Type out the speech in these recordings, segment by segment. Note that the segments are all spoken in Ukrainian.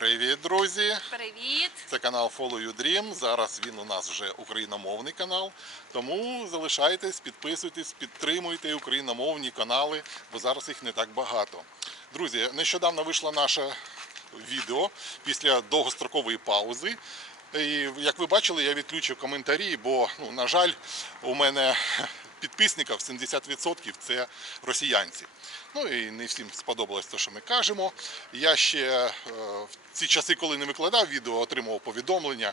Привіт, друзі! Привіт! Це канал Follow You Dream. Зараз він у нас вже україномовний канал. Тому залишайтесь, підписуйтесь, підтримуйте україномовні канали, бо зараз їх не так багато. Друзі, нещодавно вийшло наше відео після довгострокової паузи. І як ви бачили, я відключив коментарі, бо, ну, на жаль, у мене підписників 70% це росіянці. Ну і не всім сподобалось те, що ми кажемо. Я ще е, в ці часи, коли не викладав відео, отримував повідомлення,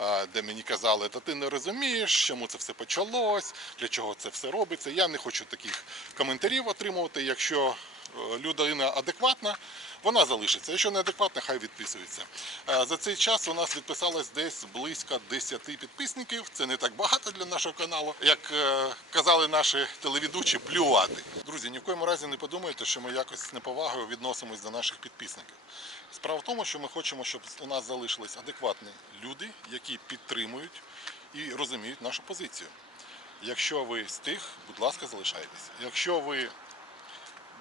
е, де мені казали, та ти не розумієш, чому це все почалось, для чого це все робиться. Я не хочу таких коментарів отримувати. Якщо людина адекватна, вона залишиться. Якщо не адекватна, хай відписується. Е, За цей час у нас відписалось десь близько 10 підписників. Це не так багато для нашого каналу. Як е, казали наші телеведучі, плювати. Друзі, ні в коєму разі не подумайте, що ми якось з неповагою відносимось до наших підписників. Справа в тому, що ми хочемо, щоб у нас залишились адекватні люди, які підтримують і розуміють нашу позицію. Якщо ви з тих, будь ласка, залишайтесь. Якщо ви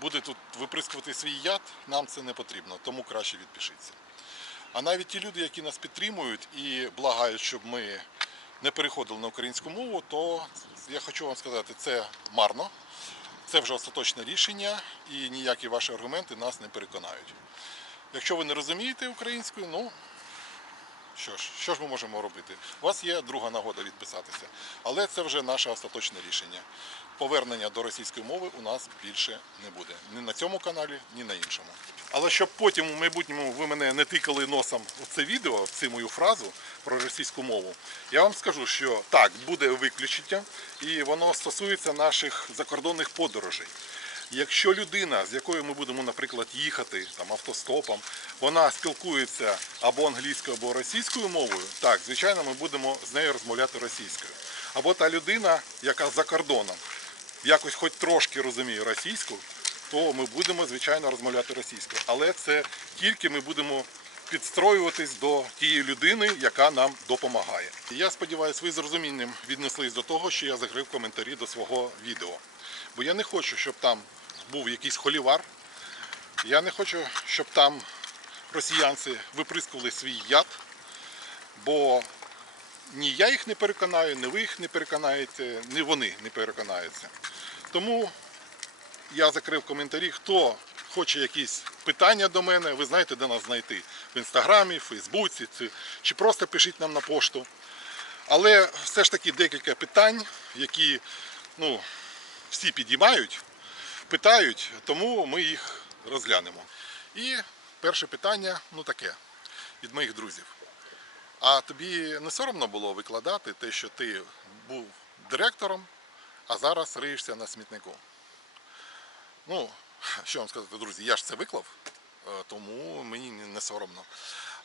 будете тут виприскувати свій яд, нам це не потрібно, тому краще відпишіться. А навіть ті люди, які нас підтримують і благають, щоб ми не переходили на українську мову, то я хочу вам сказати, це марно, це вже остаточне рішення, і ніякі ваші аргументи нас не переконають. Якщо ви не розумієте українською, ну що ж, що ж ми можемо робити? У вас є друга нагода відписатися. Але це вже наше остаточне рішення. Повернення до російської мови у нас більше не буде. Ні на цьому каналі, ні на іншому. Але щоб потім у майбутньому ви мене не тикали носом у це відео, в цю мою фразу про російську мову, я вам скажу, що так, буде виключення, і воно стосується наших закордонних подорожей. Якщо людина, з якою ми будемо, наприклад, їхати там автостопом, вона спілкується або англійською, або російською мовою, так, звичайно, ми будемо з нею розмовляти російською. Або та людина, яка за кордоном якось хоч трошки розуміє російську, то ми будемо, звичайно, розмовляти російською. Але це тільки ми будемо підстроюватись до тієї людини, яка нам допомагає. Я сподіваюся, ви з розумінням віднеслись до того, що я закрив коментарі до свого відео. Бо я не хочу, щоб там був якийсь холівар. Я не хочу, щоб там росіянці виприскували свій яд, бо ні я їх не переконаю, ні ви їх не переконаєте, ні вони не переконаються. Тому я закрив коментарі. Хто хоче якісь питання до мене, ви знаєте, де нас знайти. В інстаграмі, в Фейсбуці чи- просто пишіть нам на пошту. Але все ж таки декілька питань, які ну, всі підіймають, питають, тому ми їх розглянемо. І перше питання, ну таке, від моїх друзів. А тобі не соромно було викладати те, що ти був директором, а зараз риєшся на смітнику? Ну, що вам сказати, друзі, я ж це виклав, е, тому мені не соромно.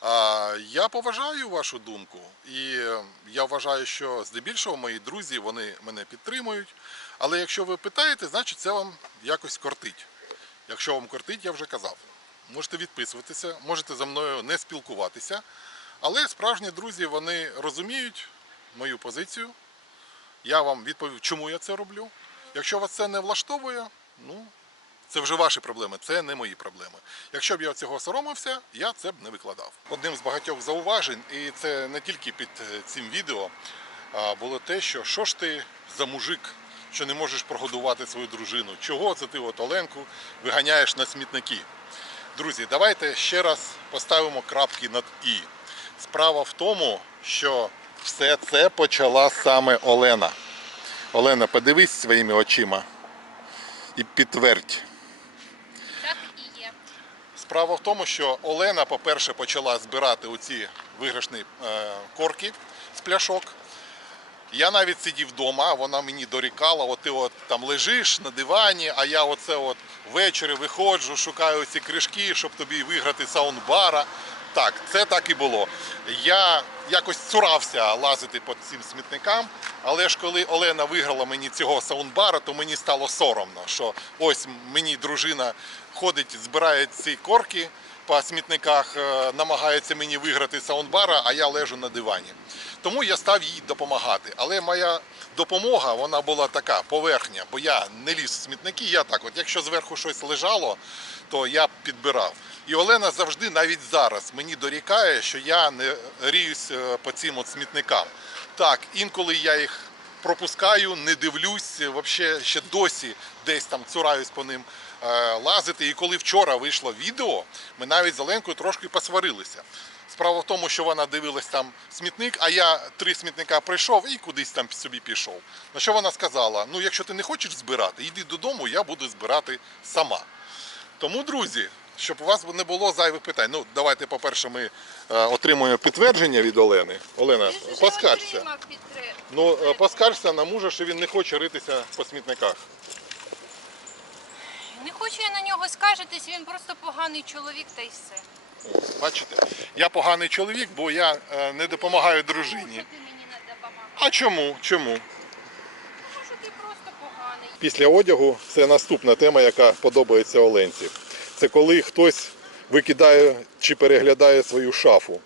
Я поважаю вашу думку, і е, я вважаю, що здебільшого мої друзі вони мене підтримують. Але якщо ви питаєте, значить це вам якось кортить. Якщо вам кортить, я вже казав. Можете відписуватися, можете за мною не спілкуватися. Але справжні друзі вони розуміють мою позицію. Я вам відповів, чому я це роблю. Якщо вас це не влаштовує, ну це вже ваші проблеми, це не мої проблеми. Якщо б я цього соромився, я це б не викладав. Одним з багатьох зауважень, і це не тільки під е, цим відео, було те, що що ж ти за мужик, що не можеш прогодувати свою дружину? Чого це ти от Оленку виганяєш на смітники? Друзі, давайте ще раз поставимо крапки над І. Справа в тому, що все це почала саме Олена. Олена, подивись своїми очима і підтвердь. Справа в тому, що Олена, по-перше, почала збирати оці виграшні е, корки з пляшок. Я навіть сидів вдома, вона мені дорікала, от ти от там лежиш на дивані, а я оце от ввечері виходжу, шукаю ці кришки, щоб тобі виграти саундбара. Так, це так і було. Я якось цурався лазити по цим смітникам, але ж коли Олена виграла мені цього саундбара, то мені стало соромно, що ось мені дружина ходить, збирає ці корки, по смітниках е, намагається мені виграти саундбара, а я лежу на дивані. Тому я став їй допомагати. Але моя допомога вона була така поверхня, бо я не ліз в смітники. Я так, от якщо зверху щось лежало, то я підбирав. І Олена завжди, навіть зараз, мені дорікає, що я не ріюсь е, по цим от смітникам. Так, інколи я їх пропускаю, не дивлюсь, взагалі ще досі десь там цураюсь по ним е, лазити. І коли вчора вийшло відео, ми навіть з Оленкою трошки посварилися. Справа в тому, що вона дивилась там смітник, а я три смітника прийшов і кудись там собі пішов. На що вона сказала: ну, якщо ти не хочеш збирати, йди додому, я буду збирати сама. Тому, друзі, щоб у вас не було зайвих питань. Ну, давайте, по-перше, ми е, отримуємо підтвердження від Олени. Олена, поскаржся. Ну, е, поскаржся на мужа, що він не хоче ритися по смітниках. Не хочу я на нього скаржитись, він просто поганий чоловік та й все. Бачите, я поганий чоловік, бо я е, не допомагаю дружині. ти мені не. А чому? Чому? Тому що ти просто поганий. Після одягу це наступна тема, яка подобається Оленці. Це коли хтось викидає чи переглядає свою шафу.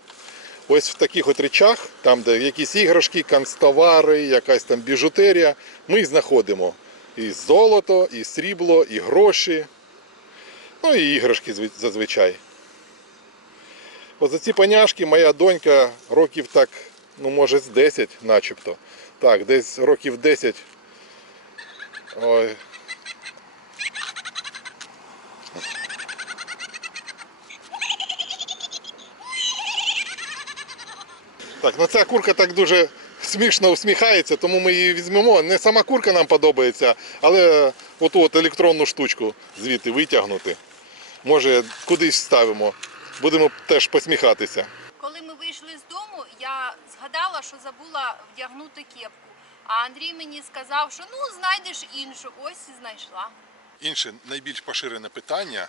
Ось в таких от речах, там, де якісь іграшки, канцтовари, якась там біжутерія, ми їх знаходимо. І золото, і срібло, і гроші, ну і іграшки зазвичай. От за ці поняшки моя донька років так, ну може з 10 начебто. Так, десь років 10 Ой. Так, ну ця курка так дуже смішно усміхається, тому ми її візьмемо. Не сама курка нам подобається, але оту от електронну штучку звідти витягнути. Може, кудись ставимо. Будемо теж посміхатися. Коли ми вийшли з дому, я згадала, що забула вдягнути кепку. А Андрій мені сказав, що ну знайдеш іншу. Ось і знайшла. Інше найбільш поширене питання.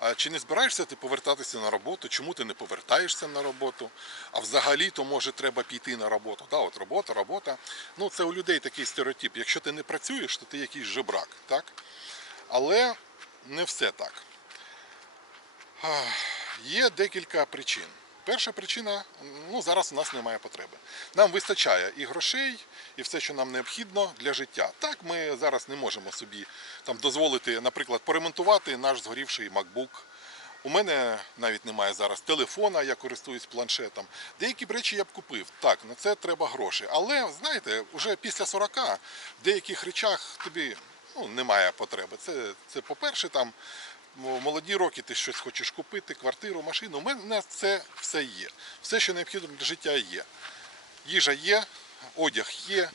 А чи не збираєшся ти повертатися на роботу? Чому ти не повертаєшся на роботу? А взагалі то може треба піти на роботу. Да, от робота, робота. Ну це у людей такий стереотип. Якщо ти не працюєш, то ти якийсь жебрак, так? Але не все так. Є декілька причин. Перша причина ну зараз у нас немає потреби. Нам вистачає і грошей, і все, що нам необхідно для життя. Так, ми зараз не можемо собі там дозволити, наприклад, поремонтувати наш згорівший MacBook. У мене навіть немає зараз телефона, я користуюсь планшетом. Деякі речі я б купив. Так, на це треба гроші. Але знаєте, вже після 40 в деяких речах тобі ну, немає потреби. Це, це по-перше, там молоді роки ти щось хочеш купити, квартиру, машину. У мене це все є. Все, що необхідно для життя є. Їжа є, одяг є,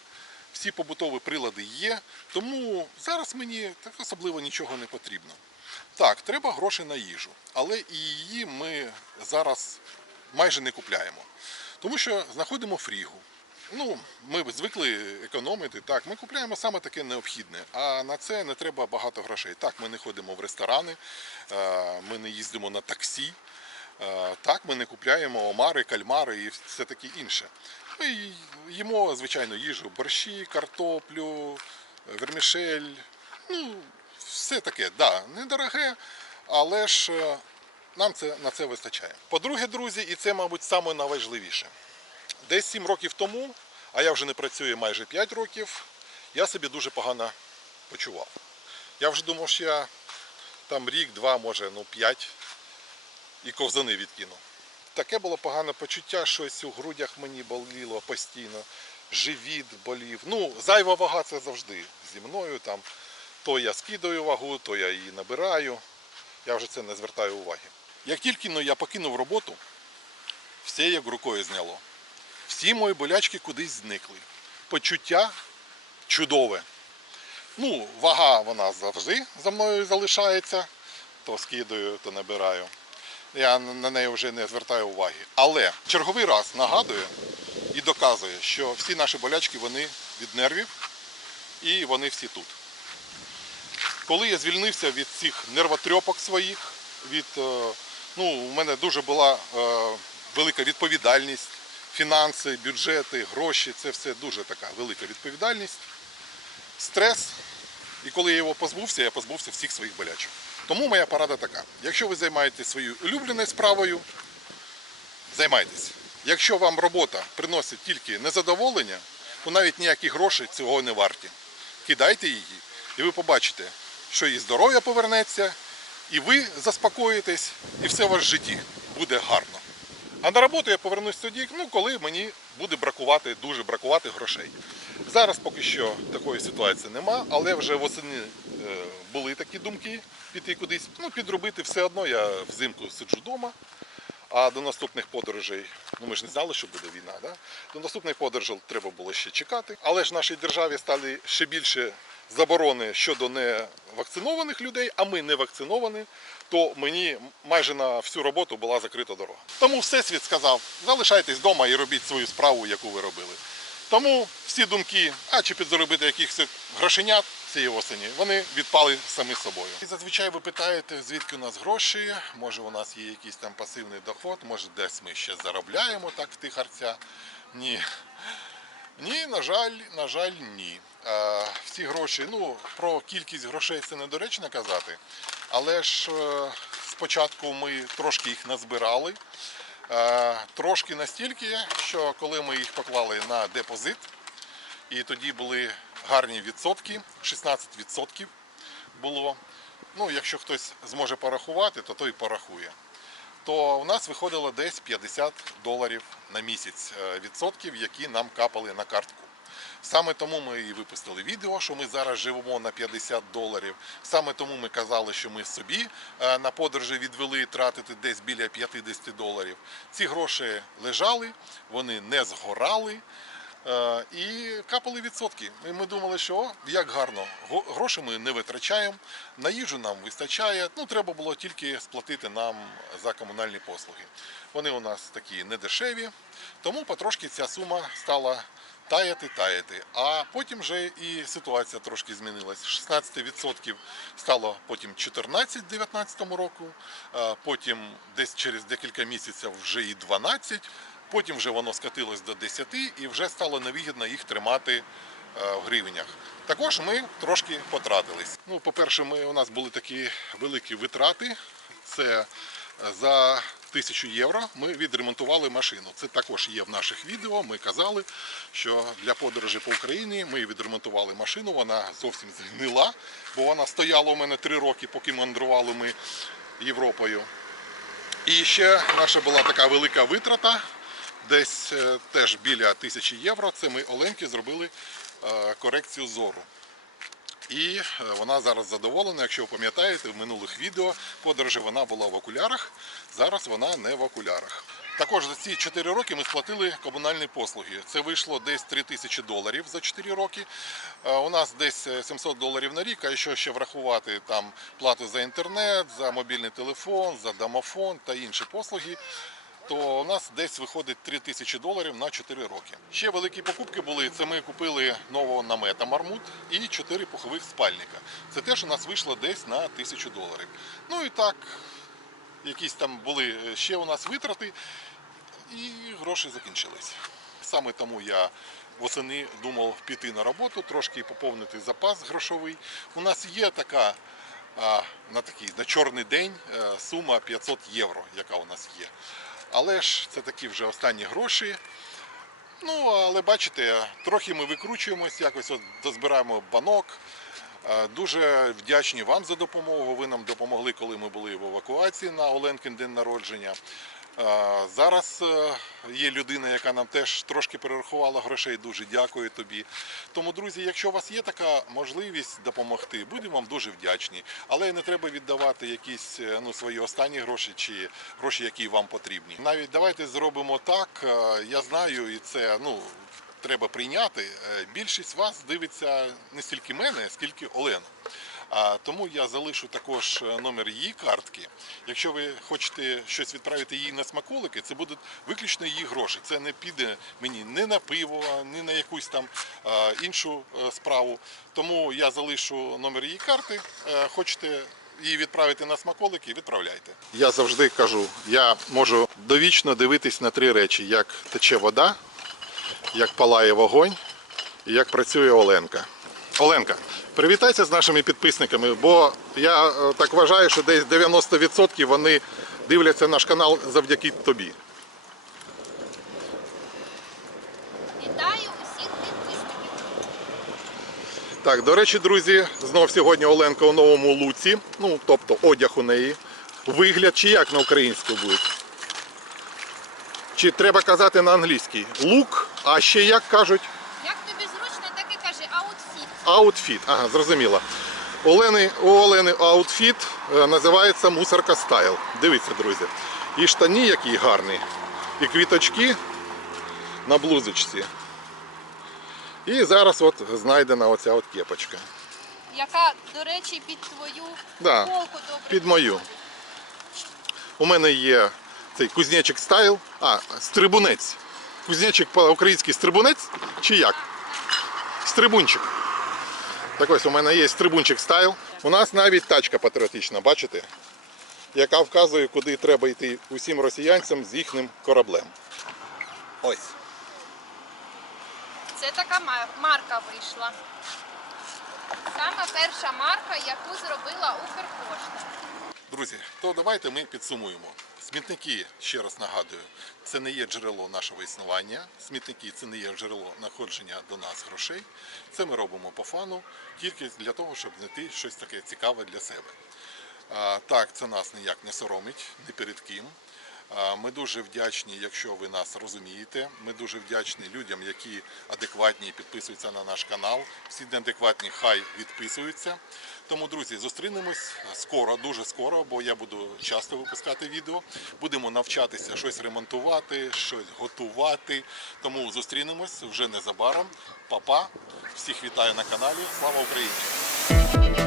всі побутові прилади є. Тому зараз мені так особливо нічого не потрібно. Так, треба гроші на їжу, але і її ми зараз майже не купляємо. Тому що знаходимо фрігу. Ну, ми звикли економити. Так, ми купляємо саме таке необхідне, а на це не треба багато грошей. Так, ми не ходимо в ресторани, е, ми не їздимо на таксі. Е, Так, ми не купляємо омари, кальмари і все таке інше. Ми їмо, звичайно, їжу, борщі, картоплю, вермішель. Ну, все таке, да, недороге, але ж е, нам це, на це вистачає. По-друге, друзі, і це, мабуть, найважливіше. Десь 7 років тому, а я вже не працюю майже 5 років, я себе дуже погано почував. Я вже думав, що я там рік, два, може, ну п'ять і ковзани відкину. Таке було погане почуття, щось у грудях мені боліло постійно, живіт болів. Ну, зайва вага це завжди зі мною. Там. То я скидаю вагу, то я її набираю. Я вже це не звертаю уваги. Як тільки ну, я покинув роботу, все як рукою зняло. Всі мої болячки кудись зникли. Почуття чудове. Ну, вага вона завжди за мною залишається, то скидаю, то набираю. Я на неї вже не звертаю уваги. Але черговий раз нагадує і доказує, що всі наші болячки вони від нервів і вони всі тут. Коли я звільнився від цих нервотрьопок своїх, від, е, ну, у мене дуже була е, велика відповідальність, фінанси, бюджети, гроші це все дуже така велика відповідальність, стрес. І коли я його позбувся, я позбувся всіх своїх болячок. Тому моя порада така: якщо ви займаєтесь своєю улюбленою справою, займайтесь. Якщо вам робота приносить тільки незадоволення, то навіть ніякі гроші цього не варті. Кидайте її, і ви побачите, що і здоров'я повернеться, і ви заспокоїтесь, і все в житті буде гарно. А на роботу я повернусь тоді, ну, коли мені буде бракувати, дуже бракувати грошей. Зараз поки що такої ситуації нема, але вже восени е, були такі думки піти кудись, ну, підробити все одно. Я взимку сиджу вдома. А до наступних подорожей, ну ми ж не знали, що буде війна. Да? До наступних подорожей треба було ще чекати. Але ж в нашій державі стали ще більше заборони щодо невакцинованих людей, а ми не вакциновані, то мені майже на всю роботу була закрита дорога. Тому Всесвіт сказав: залишайтесь вдома і робіть свою справу, яку ви робили. Тому всі думки, а чи підзаробити якихось грошенят цієї осені, вони відпали самі собою. І зазвичай ви питаєте, звідки у нас гроші, може у нас є якийсь там пасивний доход, може десь ми ще заробляємо так в тихарця. Ні. Ні, на жаль, на жаль, ні. Всі гроші, ну про кількість грошей це недоречно казати, але ж е, спочатку ми трошки їх назбирали. Е, Трошки настільки, що коли ми їх поклали на депозит, і тоді були гарні відсотки, 16% було. Ну, якщо хтось зможе порахувати, то той порахує. То у нас виходило десь 50 доларів на місяць е, відсотків, які нам капали на картку. Саме тому ми і випустили відео, що ми зараз живемо на 50 доларів. Саме тому ми казали, що ми собі е, на подорожі відвели тратити десь біля 50 доларів. Ці гроші лежали, вони не згорали. Е, І капали відсотки. Ми думали, що о, як гарно, гроші ми не витрачаємо, на їжу нам вистачає. Ну, треба було тільки сплатити нам за комунальні послуги. Вони у нас такі недешеві, тому потрошки ця сума стала таяти, таяти. А потім вже і ситуація трошки змінилась. 16% стало потім 14 в 2019 року, потім десь через декілька місяців вже і 12, потім вже воно скатилось до 10 і вже стало невигідно їх тримати е, в гривнях. Також ми трошки потратились. Ну, по-перше, у нас були такі великі витрати. Це е, за тисячу євро ми відремонтували машину. Це також є в наших відео. Ми казали, що для подорожі по Україні ми відремонтували машину. Вона зовсім згнила, бо вона стояла у мене три роки, поки мандрували ми Європою. І ще наша була така велика витрата, десь е, теж біля тисячі євро. Це ми Оленки зробили е, корекцію зору. І е, вона зараз задоволена. Якщо ви пам'ятаєте, в минулих відео подорожі вона була в окулярах, зараз вона не в окулярах. Також за ці 4 роки ми сплатили комунальні послуги. Це вийшло десь 3 тисячі доларів за 4 роки. У нас десь е, 700 доларів на рік, а якщо ще врахувати там плату за інтернет, за мобільний телефон, за домофон та інші послуги, то у нас десь виходить 3 тисячі доларів на 4 роки. Ще великі покупки були. Це ми купили нового намета Мармут і 4 пухових спальника. Це теж у нас вийшло десь на тисячу доларів. Ну і так, якісь там були ще у нас витрати, і гроші закінчились. Саме тому я восени думав піти на роботу, трошки поповнити запас грошовий. У нас є така на такий на чорний день е, сума 500 євро, яка у нас є. Але ж це такі вже останні гроші. Ну, але бачите, трохи ми викручуємось, якось от дозбираємо банок. Е, Дуже вдячні вам за допомогу. Ви нам допомогли, коли ми були в евакуації на Оленкин день народження. Зараз е, є людина, яка нам теж трошки перерахувала грошей. Дуже дякую тобі. Тому, друзі, якщо у вас є така можливість допомогти, будемо вам дуже вдячні. Але не треба віддавати якісь е, ну, свої останні гроші чи гроші, які вам потрібні. Навіть давайте зробимо так. е, Я знаю, і це ну. Треба прийняти. Більшість вас дивиться не стільки мене, скільки Олену. Тому я залишу також е, номер її картки. Якщо ви хочете щось відправити їй на смаколики, це будуть виключно її гроші. Це не піде мені ні на пиво, ні на якусь там е, іншу е, справу. Тому я залишу номер її карти. Хочете її відправити на смаколики, відправляйте. Я завжди кажу, я можу довічно дивитись на три речі: як тече вода, як палає вогонь і як працює Оленка. Оленка, привітайся з нашими підписниками, бо я е, так вважаю, що десь 90% вони дивляться наш канал завдяки тобі. Вітаю усіх підписників. Так, до речі, друзі, знов сьогодні Оленка у новому луці, ну тобто одяг у неї. Вигляд чи як на українську буде? Чи треба казати на англійській? Лук, а ще як кажуть? Як тобі зручно, так і кажи аутфіт. Ага, зрозуміло. Олени, у Олени аутфіт е, називається мусорка стайл. Дивіться, друзі. І штані які гарні, і квіточки на блузочці. І зараз от знайдена оця от кепочка. Яка, до речі, під твою Да, полку добре. під мою. У мене є цей кузнечик стайл. А, стрибунець. Кузнечик по-українськи стрибунець чи як? Стрибунчик. Так ось у мене є стрибунчик стайл. У нас навіть тачка патріотична, бачите? Яка вказує, куди треба йти усім росіянцям з їхнім кораблем. Ось. Це така марка вийшла. Саме перша марка, яку зробила Укрпошта. Друзі, то давайте ми підсумуємо. Смітники, ще раз нагадую, це не є джерело нашого існування. Смітники це не є джерело находження до нас грошей. Це ми робимо по фану, тільки для того, щоб знайти щось таке цікаве для себе. Так, це нас ніяк не соромить, ні перед ким. Ми дуже вдячні, якщо ви нас розумієте. Ми дуже вдячні людям, які адекватні підписуються на наш канал. Всі неадекватні хай відписуються. Тому, друзі, зустрінемось скоро, дуже скоро, бо я буду часто випускати відео. Будемо навчатися щось ремонтувати, щось готувати. Тому зустрінемось вже незабаром. Па-па. Всіх вітаю на каналі. Слава Україні!